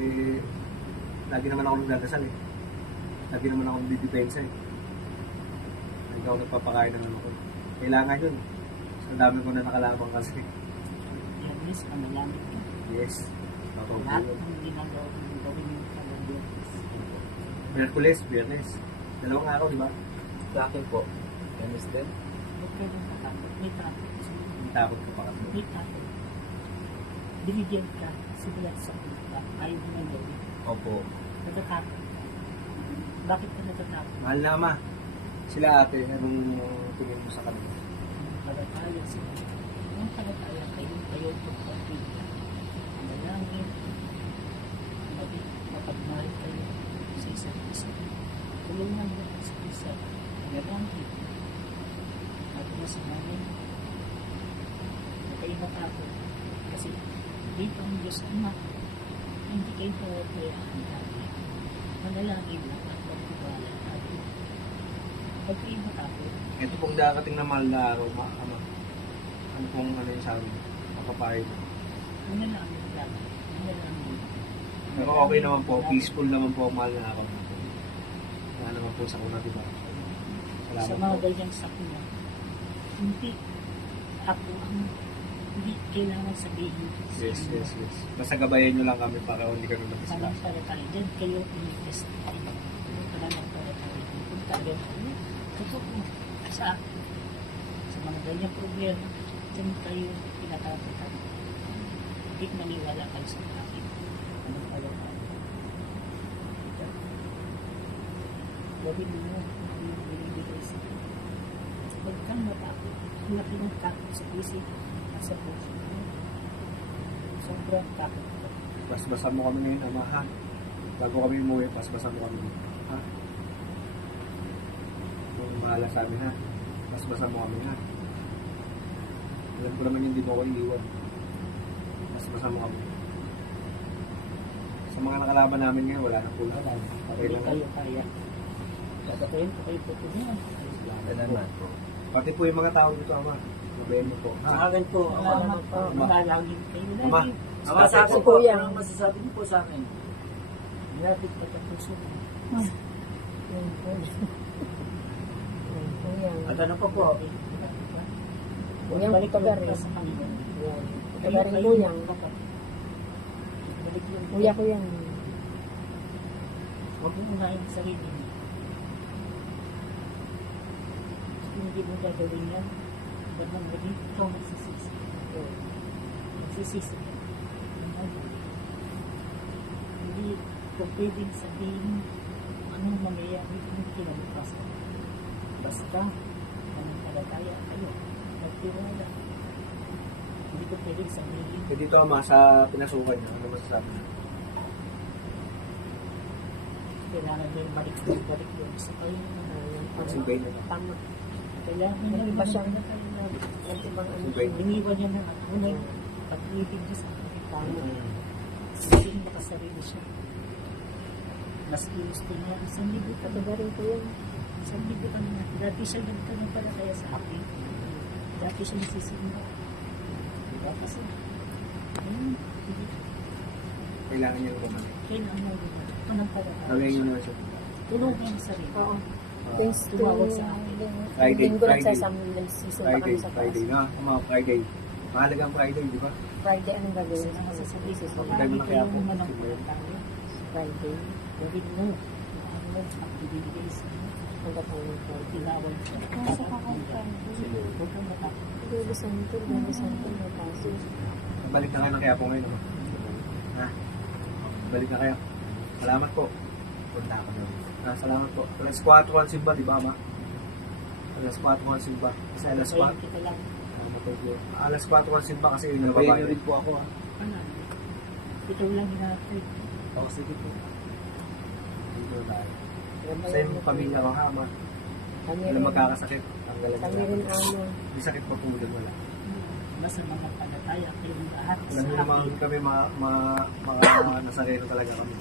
Eh, lagi naman ako nagdadasal eh. Lagi naman ako nagdidepensa eh. Lagi ako nagpapakain ng ano ko. Kailangan yun. Sa dami ko na nakalabang kasi. Biyernes, panalangin ka. Yes. Totoo Lahat yun. ng ginagawa mo gawin mo pala biyernes. Merkules, Biyernes. Dalawang araw, di ba? Sa akin po, din. Huwag ka nang matakot. May takot. May takot ka pa kasi. May takot. Binigyan ka. Simulat sa kita. Ayaw mo na gawin. Opo. Natatakot. Bakit ka natatakot? Mahal na ama. Sila ate, anong tingin mo sa kanila? palataya sila. Ang palataya kayo, kayo pagpapit. Manalangin. Maging mapagmahal kayo sa isa't isa. Tulungan mo ang isa't isa. Manalangin. At nasa namin, huwag kayo matakot. Kasi dito ang Diyos Ama, hindi kayo pawapayahan natin. Manalangin lang at pagkubala natin. Huwag kayo matakot. Ito pong darating na mahal na araw, ma ama. Ano pong ano yung sabi? Mapapahay mo. Manalangin lang. Manalangin. Pero okay naman po, peaceful naman po ang mahal na araw. Wala naman po sa kuna, di ba? sa Salamat mga po. ganyang sakuna, hindi ako ang hindi kailangan sabihin sa Yes, yes, yes. Basta gabayan nyo lang kami para hindi kami mag-isla. Parang para tayo. Diyan kayo pinitestify. Kung talagang para tayo. Kung tayo. Totoo. Sa sa mga ganyang problema, diyan kayo pinatatakan. Hindi maniwala kayo sa akin. Anong pala tayo. Gawin mo akin. Huwag kang matakot. Ang laki ng takot sa isip sa puso mo. Sobrang takot ko. Basbasan mo kami ngayon, ama, ha? Bago kami umuwi, basbasan mo kami. Ha? Kung mahala sa amin, ha? Basbasan mo kami, ha? Alam ko naman yung di mo ako iiwan. Basbasan mo kami. Sa mga nakalaban namin ngayon, wala nang kulang. Okay Hindi lang. kayo kaya. Gagawin ko kayo po. Salamat po. Pati po yung mga tao dito, ama. Mabayan mo po. Sa Ha? akin po, Salamat po. Ama. Manalangin kayo Ama. lagi. Ama, sa akin po, Kuya. anong masasabi niyo po sa akin? Lapit ka sa puso mo. Yan po. Yan po yan. At ano pa po? Kuya, Balik taga ka rin. sa kanila. Yan. Kayo Taga rin kayo po yan. Balik yung Kuya ko yan. Huwag mo unahin ang sarili hindi mo gagawin yan, daman maging ikaw magsisisi. Magsisisi? Hindi ko pwedeng sabihin anong mangyayari kung kinabukasan. Basta, anong palataya kayo. Magtiwala. Hindi ko pwedeng sabihin. Eh, dito, ama, sa pinasukan niya, ano masasabi niya? Kailangan mo yung balik yung balik yung sa kayo. Simbay na lang. Tama. Kailangan May mo iba yung siyang- na. Iniwan niya na ako na pag-ibig niya sa akin. Tama. Mm. Hindi nakasarili siya. Mas gusto niya. Isang libo ka Taga rin po yan. Isang libo ka na. Dati siya nagtanong pala kaya sa akin. Dati siya nagsisimba. Diba kasi? Hmm, hindi. Kailangan niya naman. Kailangan mo yun. Anong pala? Gawin niyo naman siya. Tulungan niya ang sarili. Oo. Thanks to tumawag sa akin. Friday, Linggo Friday. nagsasamlan season pa Friday, kami sa Friday Friday. na. Mga Friday. Mahalagang Friday, di ba? Friday, anong gagawin? Kasi nakasasabi ko, Season. Tayo na kaya po. mo. Friday. Gawin mo. Mo ang sa hanggang Friday. Tinawag siya. Kasi kakanta. Huwag kang matakot. Lolo Santo, Lolo Santo, may paso. Balik na kayo na kaya po ngayon. Ha? Balik na kayo. Salamat po. Punta ako na. Ah, salamat po. Alas 4 ang simba, di ba, ama? Alas 4 ang simba. Kasi alas 4. Ngayon kita lang. Diyo. Alas 4 ang simba kasi yun ang babae. po ako, ha? Ano? Ito lang hinatid. Oo, sige po. Dito na tayo. Sa yung pamilya ko, ha, ama? Kami Wala magkakasakit. Ang galang Kami rin amo. Hindi sakit po tulad wala. Basta mga palataya kayong lahat. Sa naman kami mga, mga, mga nasareno talaga kami.